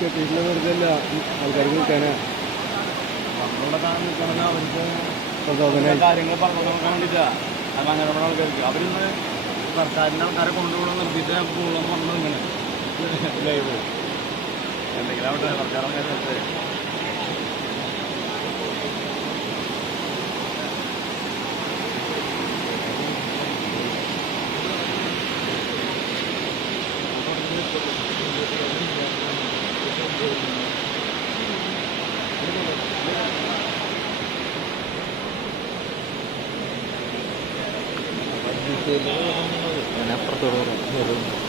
കെട്ടിയിട്ടുള്ള വെറുതെ അല്ല ആൾക്കാർക്ക് നിൽക്കാനാ നമ്മളുടെ താൻ നിൽക്കണമെങ്കിൽ പ്രചോദനമായി കാര്യങ്ങൾ പറഞ്ഞു നോക്കാൻ വേണ്ടിയിട്ടാ അത് അങ്ങനെ ആൾക്കാർക്ക് അവരിന്ന് സർക്കാരിൻ്റെ ആൾക്കാരെ കൊണ്ടുപോകണം നിർത്തിയിട്ട് പോകണം വന്നത് ഇങ്ങനെ ലൈവ് എന്തെങ്കിലും ആവട്ടെ സർക്കാർ ആൾക്കാർ ഞാൻ അപ്പുറത്തോട് വരും